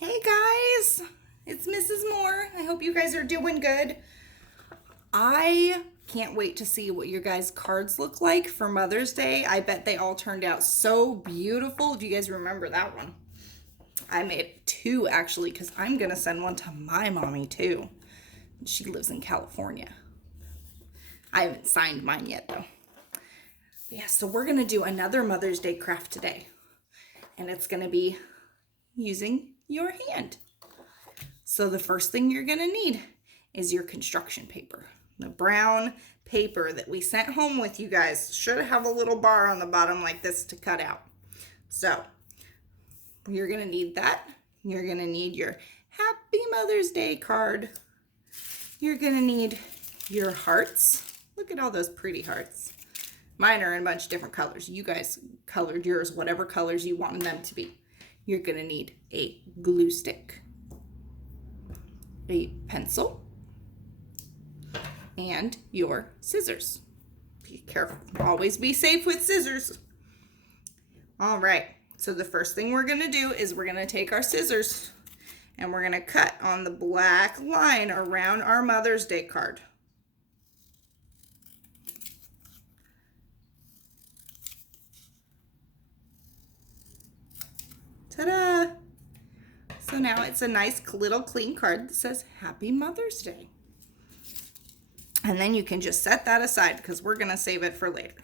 Hey guys, it's Mrs. Moore. I hope you guys are doing good. I can't wait to see what your guys' cards look like for Mother's Day. I bet they all turned out so beautiful. Do you guys remember that one? I made two actually because I'm going to send one to my mommy too. She lives in California. I haven't signed mine yet though. Yeah, so we're going to do another Mother's Day craft today. And it's going to be using your hand. So the first thing you're going to need is your construction paper. The brown paper that we sent home with you guys should have a little bar on the bottom like this to cut out. So you're going to need that. You're going to need your Happy Mother's Day card. You're going to need your hearts. Look at all those pretty hearts. Mine are in a bunch of different colors. You guys colored yours whatever colors you wanted them to be. You're going to need a glue stick, a pencil, and your scissors. Be careful. Always be safe with scissors. All right. So the first thing we're going to do is we're going to take our scissors and we're going to cut on the black line around our Mother's Day card. Ta-da! So now it's a nice little clean card that says Happy Mother's Day. And then you can just set that aside because we're going to save it for later.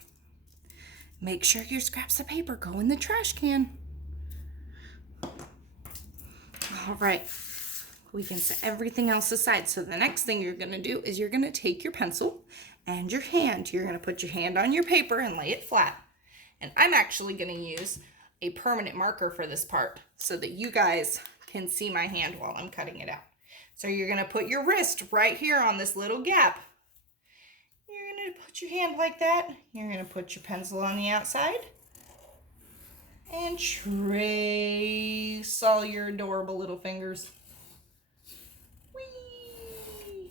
Make sure your scraps of paper go in the trash can. All right. We can set everything else aside. So the next thing you're going to do is you're going to take your pencil and your hand. You're going to put your hand on your paper and lay it flat. And I'm actually going to use a permanent marker for this part so that you guys can see my hand while I'm cutting it out. So you're going to put your wrist right here on this little gap. You're going to put your hand like that. You're going to put your pencil on the outside and trace all your adorable little fingers. Whee!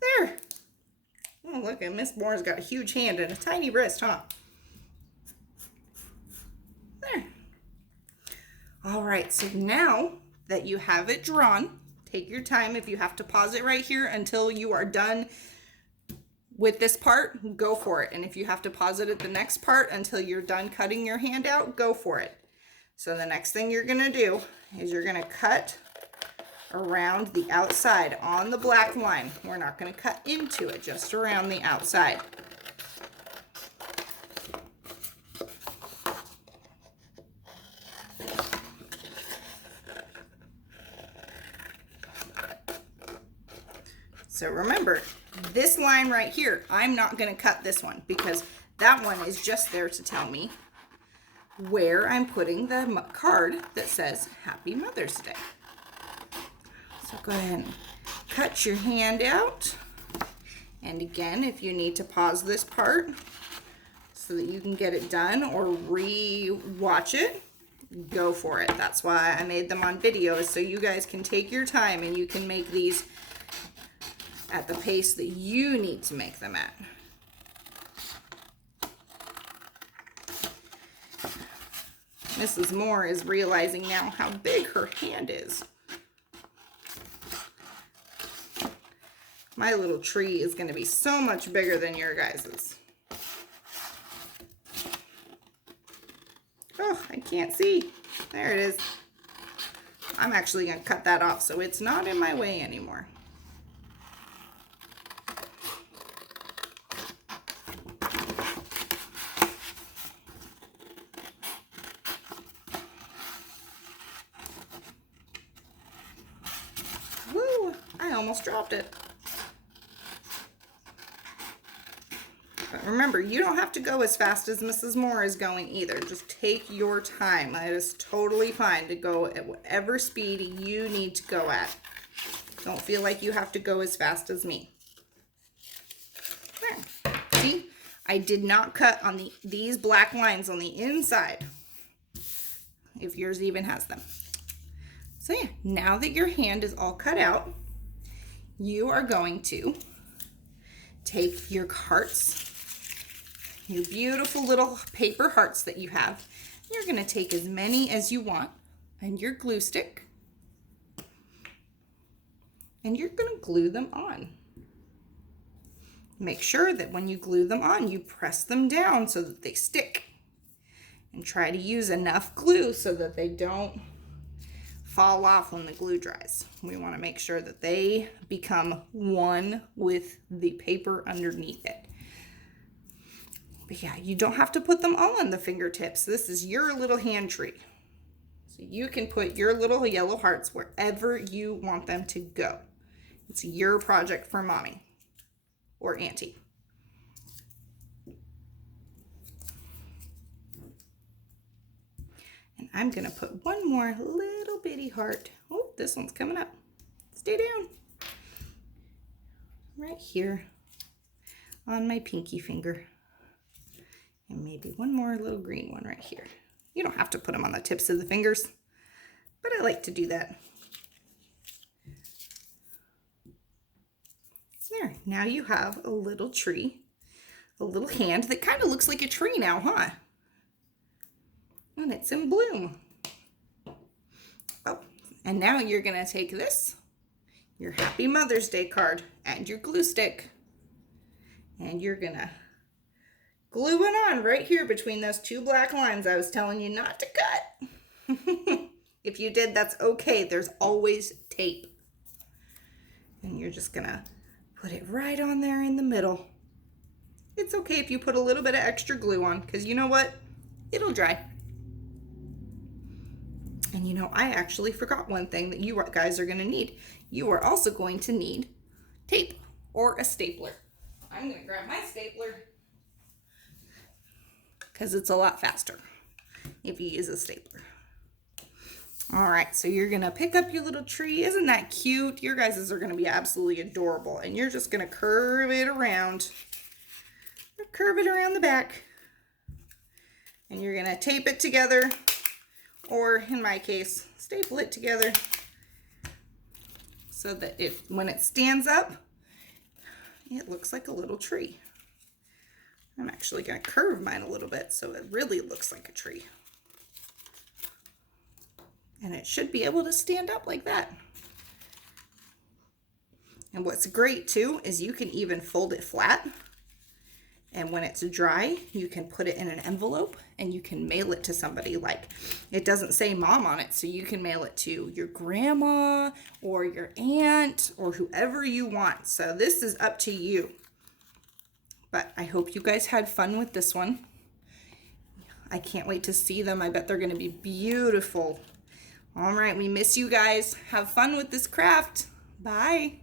There. Oh, look at Miss Moore's got a huge hand and a tiny wrist, huh? There. All right, so now that you have it drawn, take your time. If you have to pause it right here until you are done with this part, go for it. And if you have to pause it at the next part until you're done cutting your hand out, go for it. So the next thing you're gonna do is you're gonna cut around the outside on the black line. We're not gonna cut into it, just around the outside. So remember, this line right here, I'm not going to cut this one because that one is just there to tell me where I'm putting the card that says Happy Mother's Day. So go ahead and cut your hand out. And again, if you need to pause this part so that you can get it done or re-watch it, go for it. That's why I made them on video, is so you guys can take your time and you can make these at the pace that you need to make them at. Mrs. Moore is realizing now how big her hand is. My little tree is going to be so much bigger than your guys's. Oh, I can't see. There it is. I'm actually going to cut that off so it's not in my way anymore. Woo! I almost dropped it. But remember, you don't have to go as fast as Mrs. Moore is going either. Just take your time. It is totally fine to go at whatever speed you need to go at. Don't feel like you have to go as fast as me. There. See? I did not cut on these black lines on the inside, if yours even has them. So yeah, now that your hand is all cut out, you are going to take your hearts, your beautiful little paper hearts that you have, You're going to take as many as you want and your glue stick, and you're going to glue them on. Make sure that when you glue them on, you press them down so that they stick. And try to use enough glue so that they don't fall off when the glue dries. We want to make sure that they become one with the paper underneath it. But yeah, you don't have to put them all on the fingertips. This is your little hand tree. So you can put your little yellow hearts wherever you want them to go. It's your project for mommy or auntie. And I'm going to put one more little bitty heart. Oh, this one's coming up. Stay down. Right here on my pinky finger. And maybe one more little green one right here. You don't have to put them on the tips of the fingers, but I like to do that. There, now you have a little tree, a little hand that kind of looks like a tree now, huh? And it's in bloom. Oh, and now you're gonna take this, your Happy Mother's Day card, and your glue stick, and you're gonna glue it on right here between those two black lines I was telling you not to cut. If you did, that's okay. There's always tape. And you're just gonna put it right on there in the middle. It's okay if you put a little bit of extra glue on, because you know what? It'll dry. And you know, I actually forgot one thing that you guys are gonna need. You are also going to need tape or a stapler. I'm gonna grab my stapler because it's a lot faster if you use a stapler. All right, so you're gonna pick up your little tree. Isn't that cute? Your guys' are gonna be absolutely adorable. And you're just gonna curve it around. Curve it around the back. And you're gonna tape it together, or in my case, staple it together so that when it stands up, it looks like a little tree. I'm actually gonna curve mine a little bit so it really looks like a tree. And it should be able to stand up like that. And what's great too is you can even fold it flat. And when it's dry, you can put it in an envelope and you can mail it to somebody. Like, it doesn't say mom on it, so you can mail it to your grandma or your aunt or whoever you want. So this is up to you. But I hope you guys had fun with this one. I can't wait to see them. I bet they're gonna be beautiful. All right, we miss you guys. Have fun with this craft. Bye.